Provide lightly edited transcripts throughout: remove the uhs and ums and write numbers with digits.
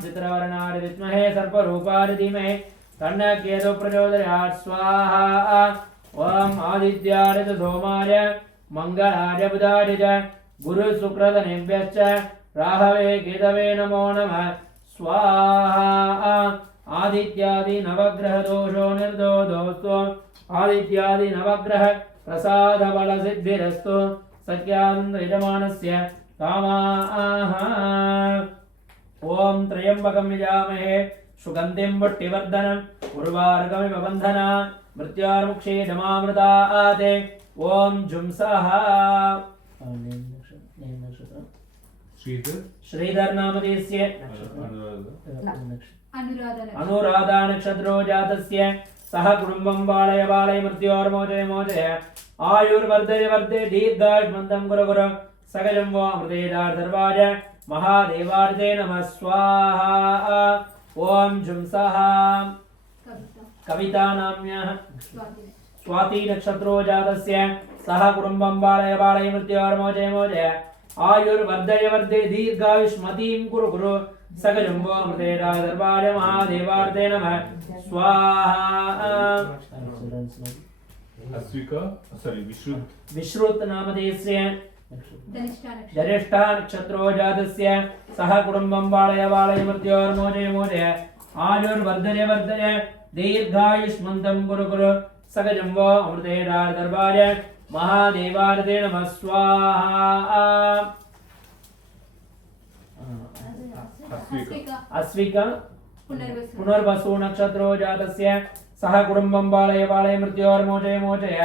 चित्रवर्णाय विद्महे सर्परूपाय धीमहि तन्नः केतुः प्रचोदयात् स्वाहा। ओम आदित्याय च सोमाय मंगलाय बुधाय च गुरुशुक्रशनिभ्यश्च राहवे केतवे नमो नमः स्वाहा। आदित्यादि नवग्रह दोषो निर्दोषोस्तु आदित्यादि नवग्रह प्रसाद बल सिद्धिरस्तु सत्यानंद यजमानस्य कामाः। ओम त्र्यंबकं यजामहे सुगंधिं पुष्टिवर्धनम् उर्वारुकमिव बन्धना मृत्योर्मुक्षे जमामृताते। ओम जुंसः श्रीधर नामधेयस्य अनुराधा नक्षत्रो जातस्य सह कुटुंबं बालय बालय मृत्योर्मोचय मोचय आयुर्वर्धय वर्धय दीर्घायुष्मन्तं कुरु कुरु सकलं वो अमृतेर्वाय महादेवार्थे नमः स्वाहा। ओम जुंसः कविता नाम्यः स्वाति नक्षत्रो जातस्य सह कुटुंबं बालय बालय मृत्योर्मोचय मोचय आयुर्वर्धय वर्धय दीर्घायुष्मतीं कुरु कुरु सकजम्बो अमृतेर्वाय महादेवार्थे नमः स्वाहा। विश्रुत नामधेयस्य ज्येष्ठा नक्षत्रो जातस्य सह कुटुंबं बालय बालय मृत्योर्मोचय मोचय आयुर्वर्धय वर्धय दीर्घायुष्मन्तं कुरु कुरु सकजम्बो अमृतेर्वाय महादेवार्थे नमः स्वाहा। अश्विका पुनर्वसु नक्षत्रो जातस्य सह कुटुंबं बालय बालय मृत्योर्मोचय मोचय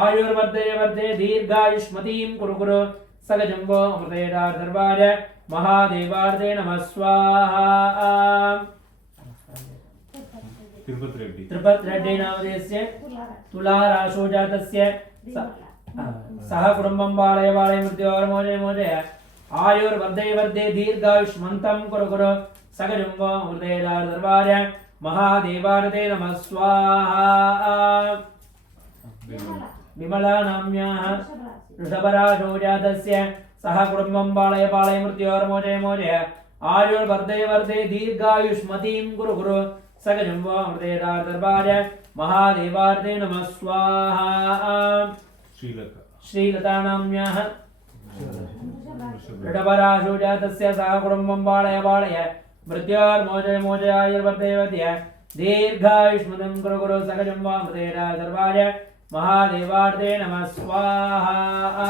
आयुर्वर्धय वर्धय दीर्घायुष्मतीं कुरु कुरु सकजम्बो अमृतेर्वाय महादेवार्थे नमः स्वाहा। त्रिपत् रेड्डी नामधेयस्य तुला राशो जातस्य सह कुटुंबं बालय बालय मृत्योर्मोचय मोचय आयुर्वर्धय वर्धय दीर्घायुष्मन्तं कुरु कुरु सकजम्बो अमृतेर्वाय महादेवार्थे नमः स्वाहा। विमला नाम्याः वृषभराशो जातस्य सह कुटुंबं बालय बालय मृत्योर्मोचय मोचय आयुर्वर्धय वर्धय दीर्घायुष्मतीं कुरु कुरु सकजम्बो अमृतेर्वाय महादेवार्थे नमः स्वाहा। श्रीलता नाम्याः वृषभराशो जातस्य सह कुटुंबं बालय बालय मृत्योर्मोचय मोचय आयुर्वर्धय वर्धय दीर्घायुष्मतीं कुरु कुरु सकजम्बो अमृतेर्वाय महादेवार्थे नमः स्वाहा।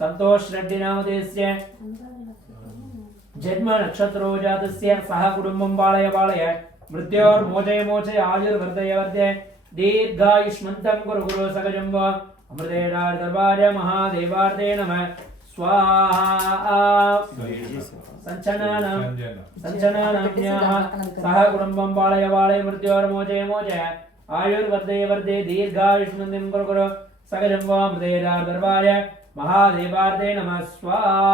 संतोष रेड्डी नामधेयस्य जन्म नक्षत्रो जातस्य सह कुटुंबं बालय बालय मृत्योर्मोचय मोचय आयुर्वर्धय वर्धय दीर्घायुष्मन्तं कुरु कुरु सकजम्बो अमृतेर्वाय महादेवार्थे नमः स्वाहा। संचना नाम्याः सह कुटुंबं बालय बालय मृत्योर्मोचय मोचय आयुर्वर्धय वर्धय दीर्घायुष्मन्तं कुरु कुरु सकजम्बो अमृतेर्वाय महादेवार्थे नमः स्वाहा।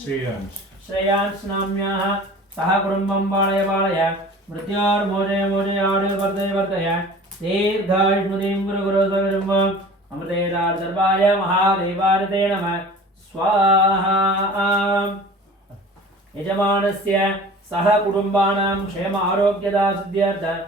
श्रेयांश नाम्याः सह कुटुंबं बालय बालय मृत्योर्मोचय मोचय आयुर्वर्धय वर्धय दीर्घायुष्मतीं कुरु कुरु सकजम्बो अमृतेर्वाय महादेवार्थे नमः स्वाहा। यजमानस्य सह कुटुंबानां क्षेम आरोग्यदा सिद्ध्यर्थं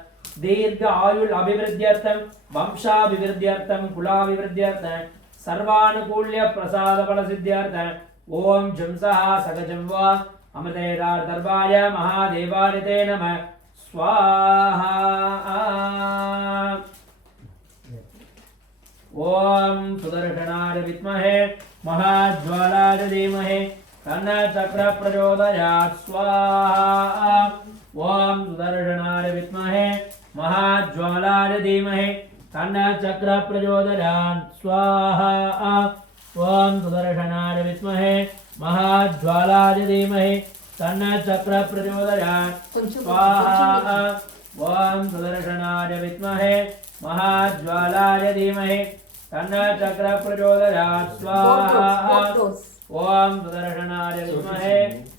दीर्घ आयुर् अभिवृद्ध्यर्थं वंशाभिवृद्ध्यर्थं कुलाभिवृद्ध्यर्थं सर्वानुकूल्य प्रसाद फल सिद्ध्यर्थं ओम जुंसः सकजम्बो अमृतेर्वाय महादेवार्थे नमः स्वाहा। ओम सुदर्शनाय विद्महे महाज्वालाय धीमहि तन्नः चक्रः प्रचोदयात् स्वाहा। ओम सुदर्शनाय विद्महे महाज्वालाय धीमहि तन्नः चक्रः प्रचोदयात् स्वाहा। ओम सुदर्शनाय विद्महे महाज्वालाय धीमहि तन्नः चक्रः प्रचोदयात् स्वाहा। ओम सुदर्शनाय विद्महे महाज्वालाय धीमहि तन्नः चक्रः प्रचोदयात् स्वाहा। ओम सुदर्शनाय विद्महे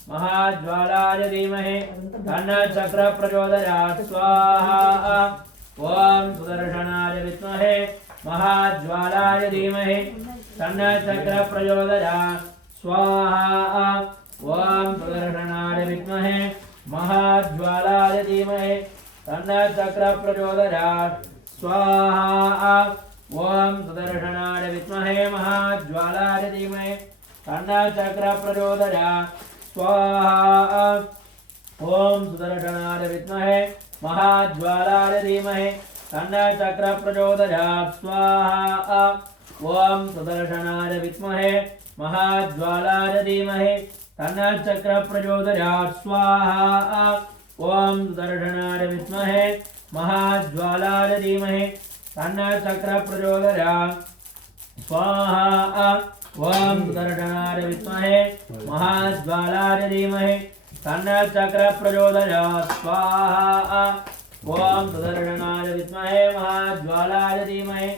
महाज्वालाय धीमहि तन्नः चक्रः प्रचोदयात् स्वाहा। ओम सुदर्शनाय विद्महे महाज्वालाय धीमहि तन्नः चक्रः प्रचोदयात् स्वाहा। ओम सुदर्शनाय विद्महे महाज्वालाय धीमहि तन्नः चक्रः प्रचोदयात् स्वाहा ओम सुदर्शनाय विद्महे महाज्वालाय धीमहि तन्नः चक्रः प्रचोदयात् स्वाहा ओम सुदर्शनाय विद्महे महाज्वालाय धीमहि तन्नः चक्रः प्रचोदयात् स्वाहा ओम सुदर्शनाय विद्महे महाज्वालाय धीमहि तन्नः चक्रः प्रचोदयात् स्वाहा ओम सुदर्शनाय विद्महे महाज्वालाय धीमहि तन्नः चक्रः प्रचोदयात् स्वाहा ओम सुदर्शनाय विद्महे महाज्वालाय धीमहि तन्नः चक्रः प्रचोदयात् स्वाहा ओम सुदर्शनाय विद्महे महाज्वालाय धीमहि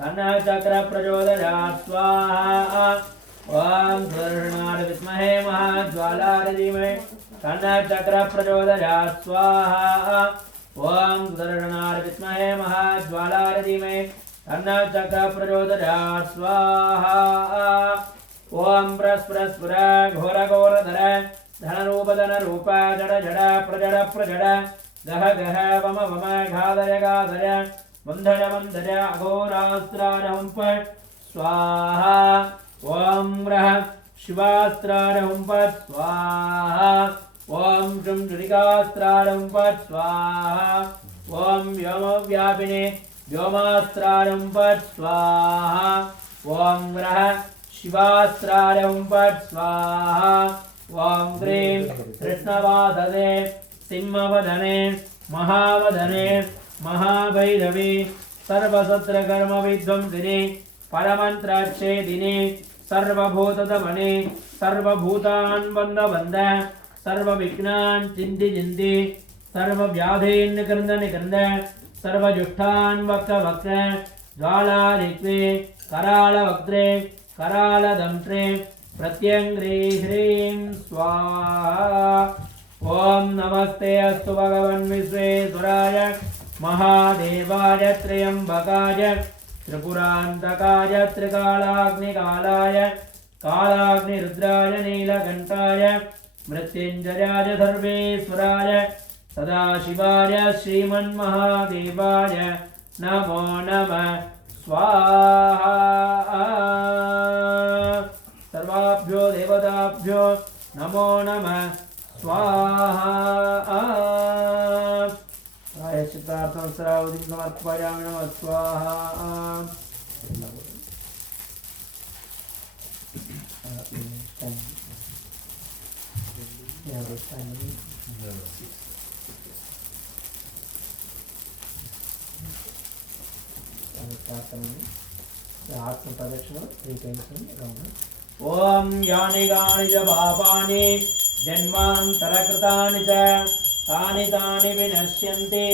तन्नः चक्रः प्रचोदयात् स्वाहा ओम सुदर्शनाय विद्महे महाज्वालाय धीमहि तन्नः चक्रः प्रचोदयात् स्वाहा ओम सुदर्शनाय विद्महे महाज्वालाय धीमहि तन्नः चक्रः प्रचोदयात् स्वाहा ओम प्रस्फुर घोर घोरधर धनरूपधन रूप जड जड प्रजड प्रजड गह गह वम वम घादय गादय बंधय बंधय अघोरास्त्राय हुंप स्वाहा ओम रह शिवास्त्राय हुंप स्वाहा ओम शुं जुडिकास्त्राय हुंप स्वाहा ओम व्योम व्यापिने व्योमास्त्राय हुंप स्वाहा ओम रह शिवास्त्राय हुंप स्वाहा ओम क्रीं कृष्णवादने सिंहवदने महावदने महाभैरवी सर्वसत्रकर्म विध्वंसिनी परमन्त्रच्छेदिनी सर्वभूतदमने सर्वभूतान् बन्ध बन्ध सर्वविघ्नान् चिन्ति चिन्ति सर्वव्याधीन् निकृन्द निकृन्द सर्वजुष्टान् वक्र वक्र ज्वालादिक्वे करालवक्त्रे करालदंष्ट्रे प्रत्यंग्रे ह्रीं स्वाहा ओम नमस्ते अस्तु भगवन् विश्वेश्वराय महादेवाय त्र्यंबकाय त्रिपुरान्तकाय त्रिकालाग्निकालाय कालाग्निरुद्राय नीलकण्ठाय मृत्युञ्जयाय सर्वेश्वराय सदाशिवाय श्रीमन्महादेवाय नमो नमः स्वाहा सर्वाभ्यो देवताभ्यो नमो नमः स्वाहा प्रायश्चित्तार्थं श्रावतिं समर्पयामि नमः स्वाहा आत्म प्रदक्षिण 3 times ओम यानि गानि च पापानि जन्मान्तरकृतानि च तानि तानि विनश्यन्ति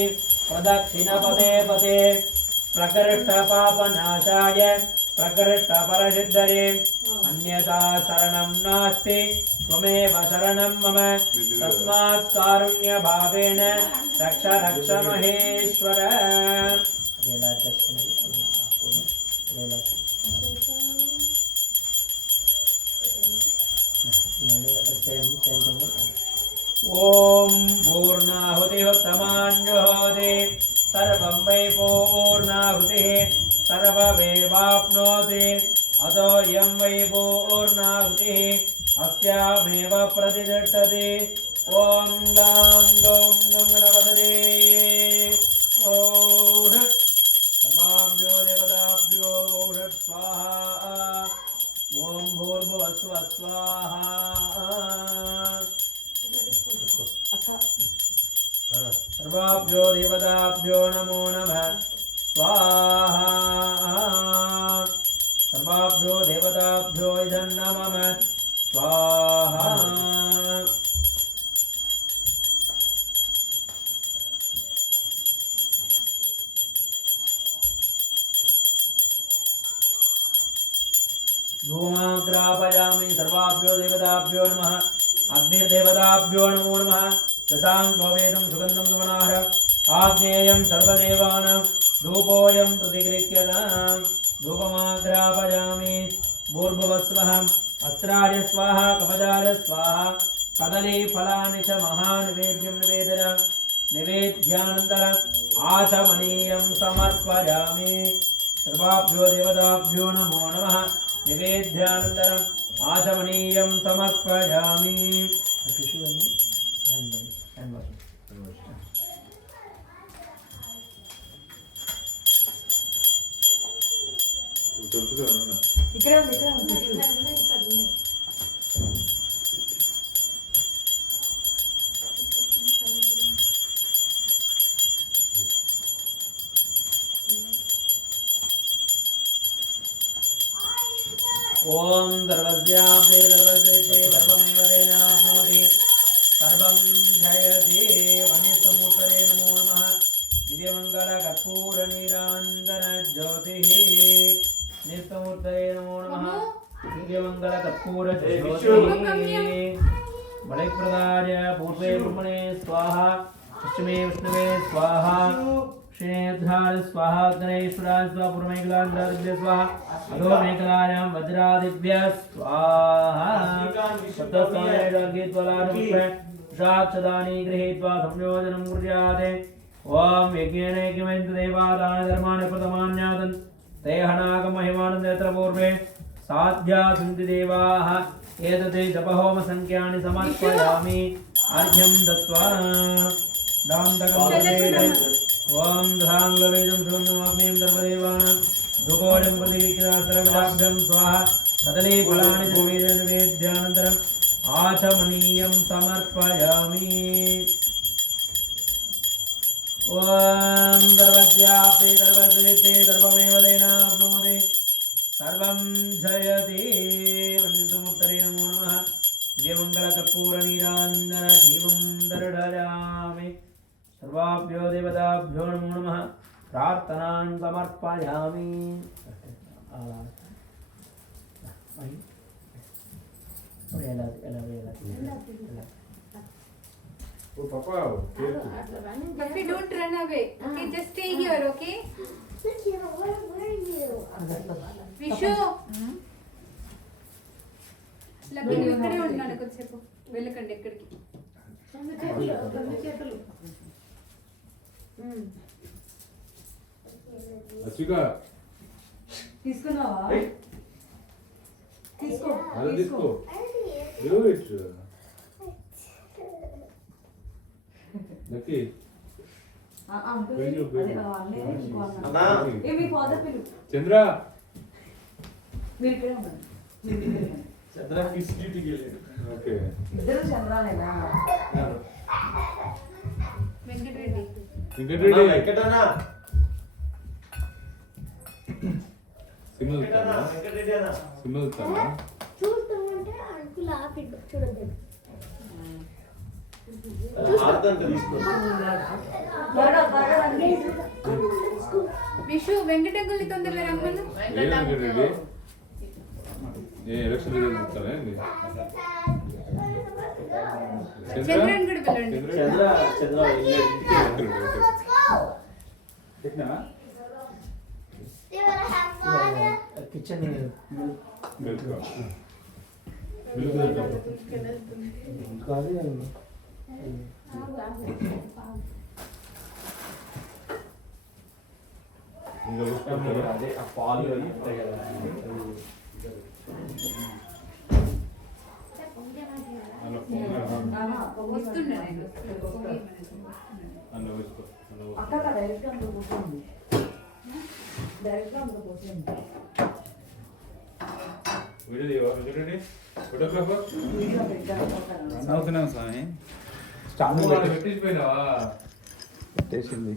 प्रदक्षिणपदे पदे प्रकृष्टपापनाशाय प्रकृष्टपरसिद्धये अन्यथा शरणं नास्ति त्वमेव शरणं मम तस्मात् कारुण्यभावेन रक्ष रक्ष महेश्वर ओम पूर्णाहुतिः समान्युहोति सर्वं वै पूर्णाहुतिः सर्वमेवाप्नोति अतो यं वै पूर्णाहुतिः अस्यामेव प्रतिष्ठति ओम गां गौं गणपतये ओषत् सर्वाभ्यो देवताभ्यो ओषत् स्वाहा ओम भूर्भुवस्सुवः स्वाहा सर्वाभ्यो देवताभ्यो नमो नमः स्वाहा सर्वाभ्यो देवताभ्यो इदं नमः स्वाहा धूमाग्रापयामि सर्वाभ्यो देवताभ्यो नमः अग्निर्देवताभ्यो नमो नमः दशाङ्गोवेदं सुगन्धं सुमनाहर आग्नेयं सर्वदेवानां धूपोऽयं प्रतिगृह्यतां धूपमाग्रापयामि भूर्भुवस्वः अस्त्रार्य स्वाहा कवचार्य स्वाहा कदली फलानि च महानिवेद्यं निवेदय निवेद्यानन्तरम् आचमनीयं समर्पयामि सर्वाभ्यो देवताभ्यो नमो नमः निवेद्यानन्तरम् आचमनीयं समर्पयामि ओम सर्वस्याब्दे सर्वस्यते सर्वमेव तेनाप्नोति सर्वं जयति वन्यसमुत्तरे नमो नमः दिव्यमङ्गलकर्पूरनीराञ्जनज्योतिः नित्यमुत्तरे नमो नमः दिव्यमङ्गलकर्पूरज्योतिः बलिप्रदाय पूर्वे ब्रह्मणे स्वाहा पश्चिमे विष्णवे स्वाहा श्रीनेत्राय स्वाहा गणेश्वराय स्वाहा पूर्वमेकलान्द्रादिभ्य स्वाहा अधो मेकलायां वज्रादिभ्य स्वाहा सप्तस्थानेषु शाक्षदानि गृहीत्वा संयोजनं कुर्यात् ओम यज्ञेन यज्ञमेन्द्र देवादान धर्माणि प्रथमान्यादन् ते हनागमहिमानं नेत्र पूर्वे साध्या सन्ति देवाः एतते जपहोम संख्यानि समर्पयामि अर्घ्यं दत्त्वा दान्तकं ओम धांगवेदं शून्यमाग्नेयं धर्मदेवानां धूपोजं प्रतीकिरात्रविदाभ्यं स्वाहा कदली फलानि च निवेद्यानन्तरम् आचमनीयं समर्पयामि ओम सर्वस्याप्ते सर्वस्यते सर्वमेव तेनाप्नोति सर्वं जयति वन्दितमुत्तरे नमो नमः दिव्यमङ्गलकर्पूरनीराञ्जनदीपं दर्शयामि सर्वाभ्यो देवताभ्यो नमो नमः प्रार्थनां समर्पयामि Oh, Papa, Puffy, don't run away. Okay, just stay here, okay? Vishu. Lucky నువ్వు ఇక్కడే ఉన్నాడు కొద్దిసేపు వెళ్ళకండి ఎక్కడికి Asika, తీసుకున్నావా తీసుకో I'll disco. Do it. Lucky. Me father పిలు Chandra. మీరు ఇక్కడే ఉన్నారు चंद्रा किस ड्यूटी के लिए Okay. ఇద్దరు చంద్రాలేనా Venkatareddy Venkatreddy. వెంకటనా Simal వెంకటనా Tana. Venkatareddy అన్న Simal Tana. చూస్తామంటే అంకుల్ ఆపిడ్డు చూడద్దు ఆర్తంత తీసుకో విషు వెంకటంకుల్ని తొందరగా రమ్మను ఏ Venkatreddy? ఏ ఎలక్షన్ రిజల్ట్ ఇస్తారా అండి? చంద్రన్ కూడా పిలవండి చంద్ర చంద్ర పెట్టినా? Kitchen Milk. కాదు అదే ఆ పాలు అని ఉంటాయి కదా వస్తున్నా నేను అక్కడ డైరెక్ట్ గా అందులో కూర్చోండి డైరెక్ట్ గా అందులో కూర్చోండి వీడియో Venkatreddy. ఫోటోగ్రాఫర్. వీడియో పెట్టాను అవుతున్నాం స్వామి పెట్టిపోయినావా? పెట్టేసింది